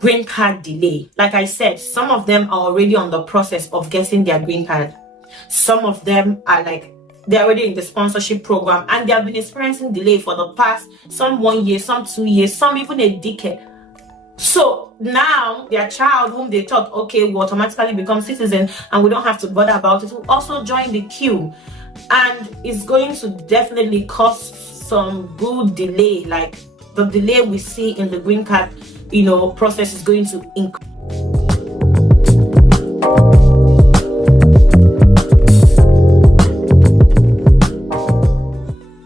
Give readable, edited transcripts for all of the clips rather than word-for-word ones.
green card delay. Like I said, some of them are already on the process of getting their green card. Some of them are like, they're already in the sponsorship program and they have been experiencing delay for the past, some 1 year, some 2 years, some even a decade. So now their child, whom they thought, okay, will automatically become citizen and we don't have to bother about it, will also join the queue. And it's going to definitely cause some good delay. Like the delay we see in the green card, process is going to increase.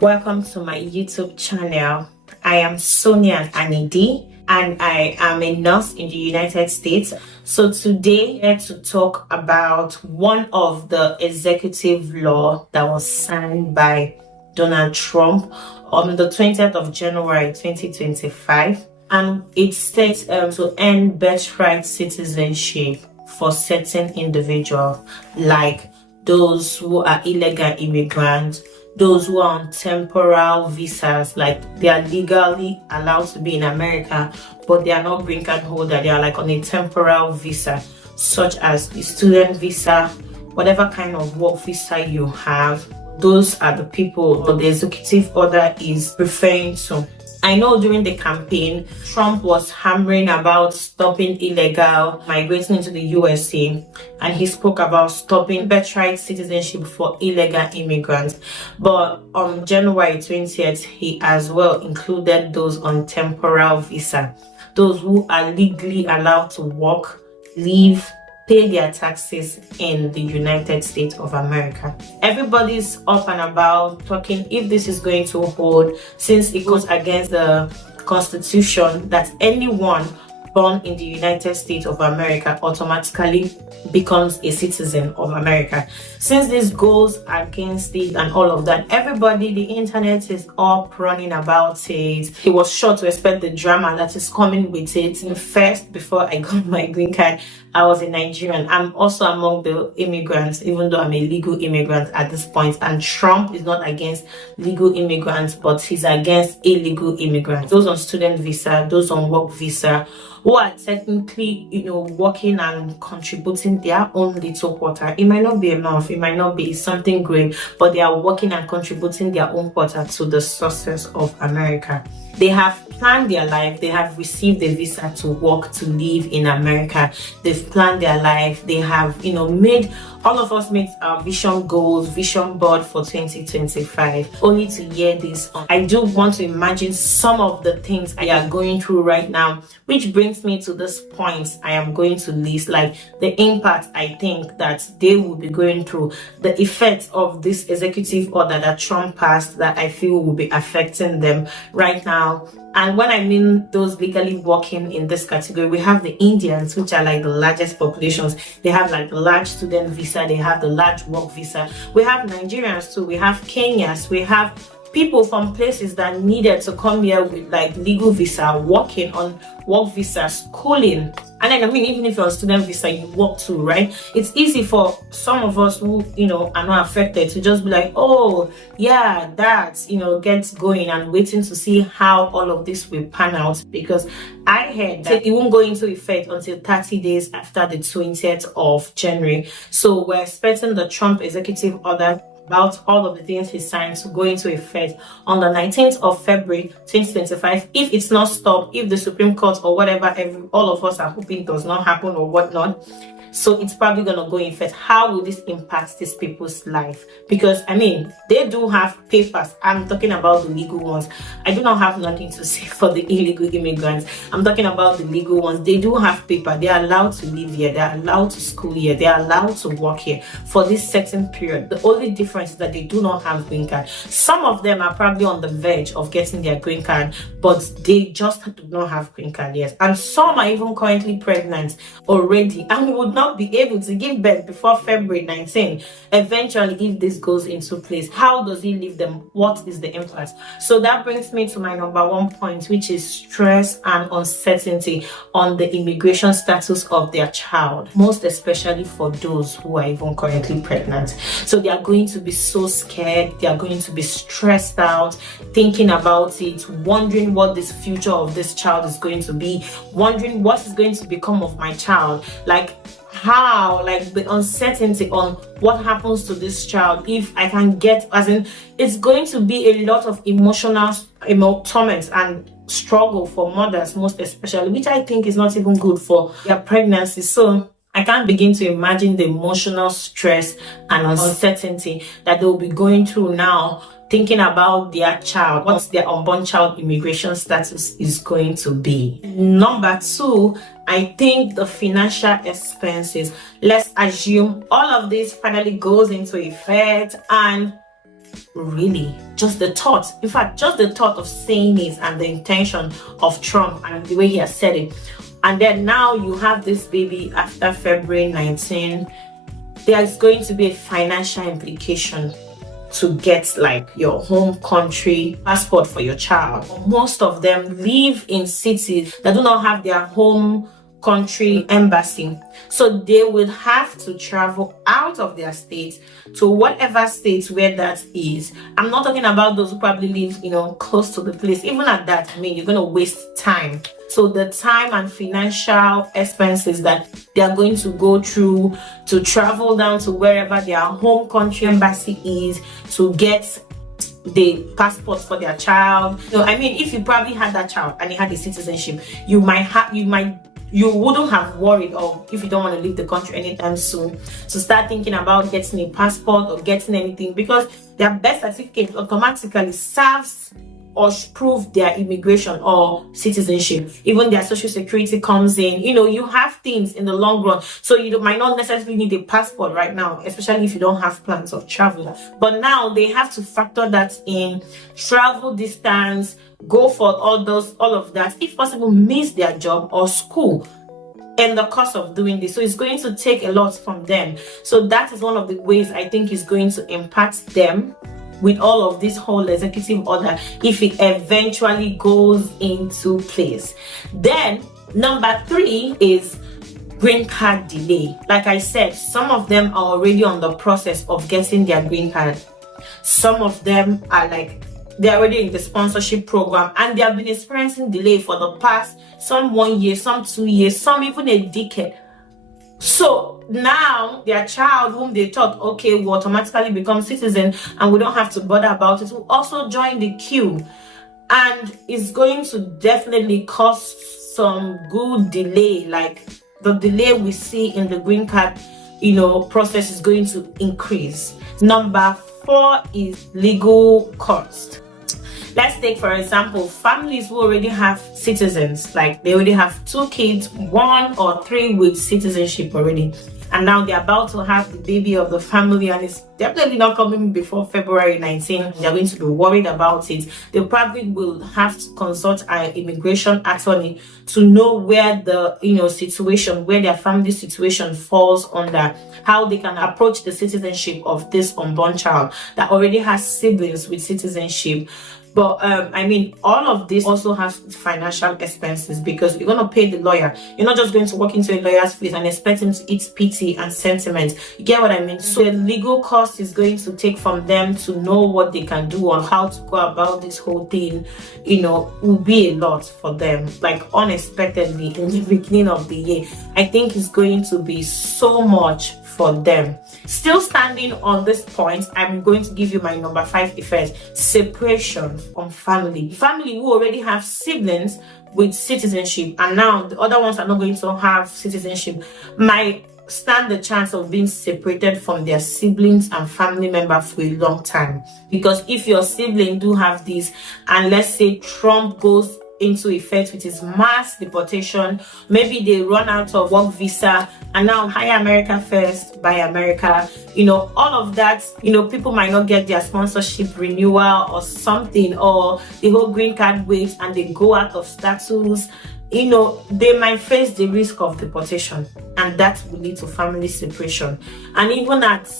Welcome to my YouTube channel. I am Sonia Anidi and I am a nurse in the United States. So today I'm here to talk about one of the executive law that was signed by Donald Trump on the 20th of January 2025, and it states to end birthright citizenship for certain individuals, like those who are illegal immigrants, those who are on temporal visas, like they are legally allowed to be in America, but they are not green card holder. They are like on a temporal visa, such as the student visa, whatever kind of work visa you have. Those are the people that the executive order is referring to. I know during the campaign, Trump was hammering about stopping illegal migrating into the USA, and he spoke about stopping birthright citizenship for illegal immigrants. But on January 20th, he as well included those on temporal visa, those who are legally allowed to work, live, pay their taxes in the United States of America. Everybody's up and about talking if this is going to hold, since it goes against the Constitution that anyone born in the United States of America automatically becomes a citizen of America. Since this goes against it and all of that, everybody, the internet is up running about it. It was sure to expect the drama that is coming with it. First, before I got my green card, I was a Nigerian. I'm also among the immigrants, even though I'm a legal immigrant at this point. And Trump is not against legal immigrants, but he's against illegal immigrants. Those on student visa, those on work visa, who are technically, working and contributing their own little quota. It might not be enough, it might not be something great, but they are working and contributing their own quota to the success of America. They have planned their life, they have received a visa to work, to live in America. They've planned their life, they have, all of us made our vision goals, vision board for 2025, only to hear this. I do want to imagine some of the things I are going through right now, which brings me to this point I am going to list, like the impact I think that they will be going through, the effect of this executive order that Trump passed that I feel will be affecting them right now. And when I mean those legally working in this category, we have the Indians, which are like the largest populations. They have like the large student visa, they have the large work visa. We have Nigerians too, we have Kenyans, we have people from places that needed to come here with like legal visa, working on work visa, schooling. And then, even if you're on student visa, you work too, right? It's easy for some of us who, are not affected to just be like, oh, yeah, that, gets going and waiting to see how all of this will pan out. Because I heard that it won't go into effect until 30 days after the 20th of January. So we're expecting the Trump executive order about all of the things he signed to go into effect on the 19th of February 2025. If it's not stopped, if the Supreme Court or whatever, all of us are hoping does not happen or whatnot, so it's probably going to go in effect. How will this impact these people's life? Because they do have papers. I'm talking about the legal ones. I do not have nothing to say for the illegal immigrants. I'm talking about the legal ones. They do have paper. They are allowed to live here. They are allowed to school here. They are allowed to work here for this certain period. The only difference is that they do not have green card. Some of them are probably on the verge of getting their green card, but they just do not have green card yet. And some are even currently pregnant already and would not be able to give birth before February 19. Eventually, if this goes into place, how does he leave them? What is the impact? So that brings me to my number one point, which is stress and uncertainty on the immigration status of their child, most especially for those who are even currently pregnant. So they are going to be be so scared, they are going to be stressed out, thinking about it, wondering what this future of this child is going to be, wondering what is going to become of my child, like how, like the uncertainty on what happens to this child if I can get, as in, it's going to be a lot of emotional torment and struggle for mothers, most especially, which I think is not even good for their pregnancy. So I can't begin to imagine the emotional stress and uncertainty that they'll be going through now, thinking about their child, what's their unborn child immigration status is going to be. Number two, I think the financial expenses. Let's assume all of this finally goes into effect, and really just the thought, in fact, just the thought of saying it and the intention of Trump and the way he has said it, and then now you have this baby after February 19, there's going to be a financial implication to get like your home country passport for your child. Most of them live in cities that do not have their home country embassy, so they will have to travel out of their state to whatever state where that is. I'm not talking about those who probably live close to the place. Even at that, I mean, you're going to waste time. So the time and financial expenses that they are going to go through to travel down to wherever their home country embassy is to get the passport for their child. I mean, if you probably had that child and he had a citizenship, you wouldn't have worried, or if you don't want to leave the country anytime soon, to start thinking about getting a passport or getting anything, because their birth certificate automatically serves or prove their immigration or citizenship. Even their social security comes in. You have things in the long run, so you might not necessarily need a passport right now, especially if you don't have plans of travel. But now they have to factor that in, travel distance, go for all of that, if possible miss their job or school in the course of doing this. So it's going to take a lot from them. So that is one of the ways I think is going to impact them with all of this whole executive order, if it eventually goes into place. Then number three is green card delay. Like I said, some of them are already on the process of getting their green card. Some of them are they're already in the sponsorship program, and they have been experiencing delay for the past, some 1 year, some 2 years, some even a decade. So now their child, whom they thought, okay, will automatically become citizen and we don't have to bother about it, will also join the queue, and it's going to definitely cause some good delay. Like the delay we see in the green card process is going to increase. Number four is legal cost. Let's take, for example, families who already have citizens, like they already have 2 kids, 1 or 3 with citizenship already, and now they're about to have the baby of the family, and it's definitely not coming before February 19. They're going to be worried about it. They probably will have to consult an immigration attorney to know where the situation, where their family situation falls under, how they can approach the citizenship of this unborn child that already has siblings with citizenship. But I mean, all of this also has financial expenses, because you're going to pay the lawyer. You're not just going to walk into a lawyer's place and expect him to eat pity and sentiment. You get what I mean? So the legal cost is going to take from them to know what they can do or how to go about this whole thing, will be a lot for them, like unexpectedly in the beginning of the year. I think it's going to be so much for them. Still standing on this point, I'm going to give you my number 5 effect: separation from family. Family who already have siblings with citizenship, and now the other ones are not going to have citizenship, might stand the chance of being separated from their siblings and family members for a long time. Because if your sibling do have this, and let's say Trump goes into effect with his mass deportation, maybe they run out of work visa, and now hire America first, buy America, all of that, people might not get their sponsorship renewal or something, or the whole green card waits and they go out of status. They might face the risk of deportation, and that will lead to family separation. And even at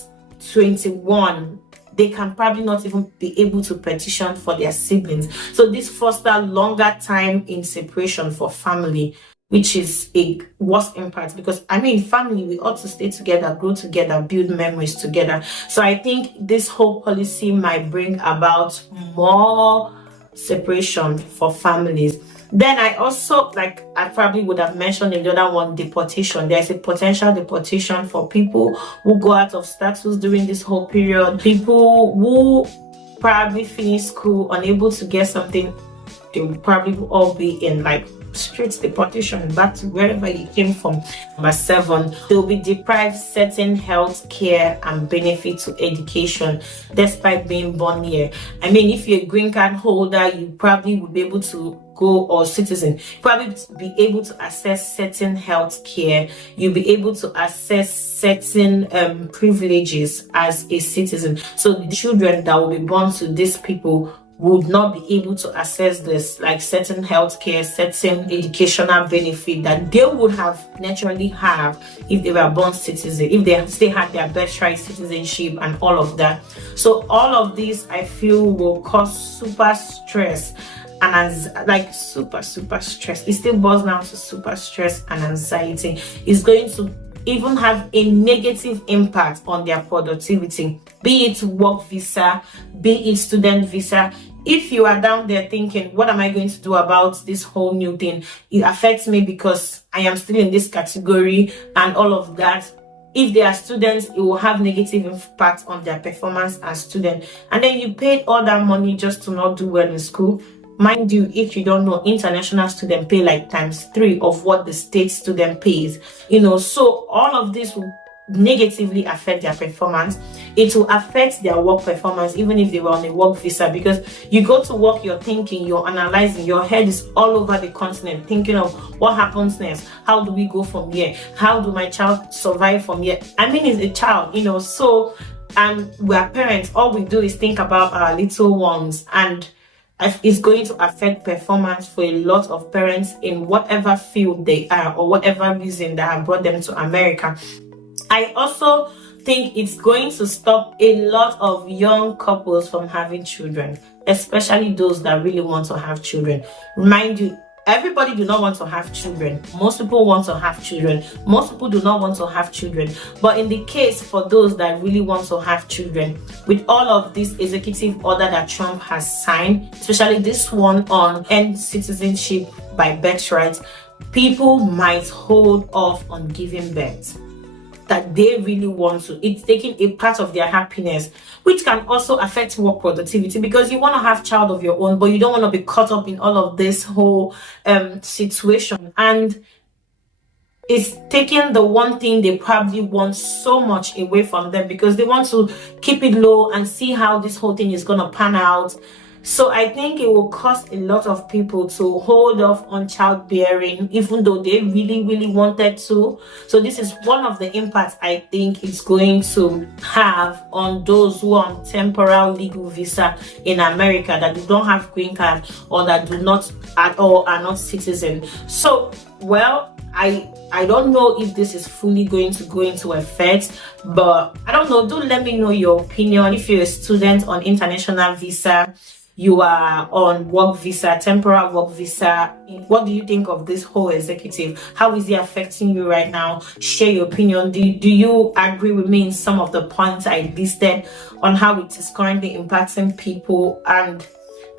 21, they can probably not even be able to petition for their siblings. So this fosters longer time in separation for family. which is a worst impact, because I mean, family, we ought to stay together, grow together, build memories together. So I think this whole policy might bring about more separation for families. Then I also, like I probably would have mentioned in the other one, deportation. There's a potential deportation for people who go out of status during this whole period. People who probably finish school unable to get something, they will probably all be in like straight deportation back to wherever you came from. Number 7, they'll be deprived certain health care and benefit to education despite being born here. I mean, if you're a green card holder, you probably will be able to go, or citizen, probably be able to access certain health care. You'll be able to access certain privileges as a citizen. So the children that will be born to these people would not be able to access this, like certain healthcare, certain educational benefit that they would have naturally have if they were born citizen, if they still had their birthright citizenship and all of that. So all of this, I feel, will cause super stress and like super stress. It still boils down to super stress and anxiety. It's going to even have a negative impact on their productivity, be it work visa, be it student visa. If you are down there thinking, what am I going to do about this whole new thing? It affects me because I am still in this category and all of that. If they are students, it will have negative impact on their performance as students. And then you paid all that money just to not do well in school. Mind you, if you don't know, international student pay like ×3 of what the state student pays. So all of this will negatively affect their performance. It will affect their work performance, even if they were on a work visa, because you go to work, you're thinking, you're analyzing, your head is all over the continent, thinking of what happens next, how do we go from here, how do my child survive from here. I mean, it's a child, so, and we're parents, all we do is think about our little ones, and it's going to affect performance for a lot of parents in whatever field they are or whatever reason that have brought them to America. I also think it's going to stop a lot of young couples from having children, especially those that really want to have children. Remind you, everybody do not want to have children. Most people want to have children. Most people do not want to have children. But in the case for those that really want to have children, with all of this executive order that Trump has signed, especially this one on end citizenship by birthright, people might hold off on giving birth that they really want to. It's taking a part of their happiness, which can also affect work productivity, because you want to have child of your own, but you don't want to be caught up in all of this whole situation. And it's taking the one thing they probably want so much away from them, because they want to keep it low and see how this whole thing is going to pan out. So I think it will cause a lot of people to hold off on childbearing, even though they really wanted to. So this is one of the impacts I think it's going to have on those who are on temporal legal visa in America, that do not have green card or that do not at all are not citizens. So, well, I don't know if this is fully going to go into effect, but I don't know. Do let me know your opinion. If you're a student on international visa, you are on work visa, temporal work visa, what do you think of this whole executive? How is it affecting you right now? Share your opinion. Do you agree with me in some of the points I listed on how it is currently impacting people? And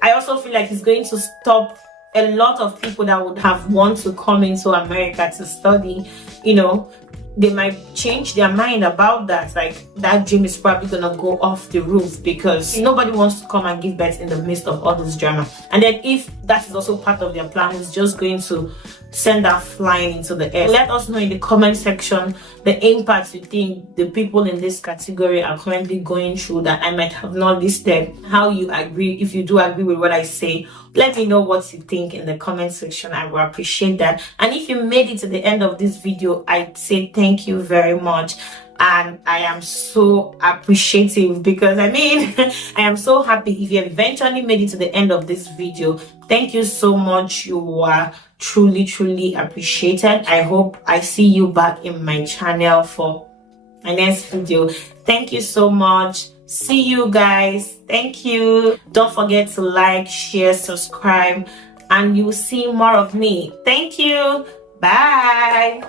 I also feel like it's going to stop a lot of people that would have wanted to come into America to study. They might change their mind about that. Like, that dream is probably gonna go off the roof, because nobody wants to come and give birth in the midst of all this drama. And then if that is also part of their plan, it's just going to send that flying into the air. Let us know in the comment section the impacts you think the people in this category are currently going through that I might have not listed. How you agree, if you do agree with what I say, let me know what you think in the comment section. I will appreciate that. And if you made it to the end of this video, I'd say thank you very much. And I am so appreciative, because I mean, I am so happy if you eventually made it to the end of this video. Thank you so much. You are truly appreciated. I hope I see you back in my channel for my next video. Thank you so much. See you guys. Thank you. Don't forget to like, share, subscribe, and you'll see more of me. Thank you. Bye.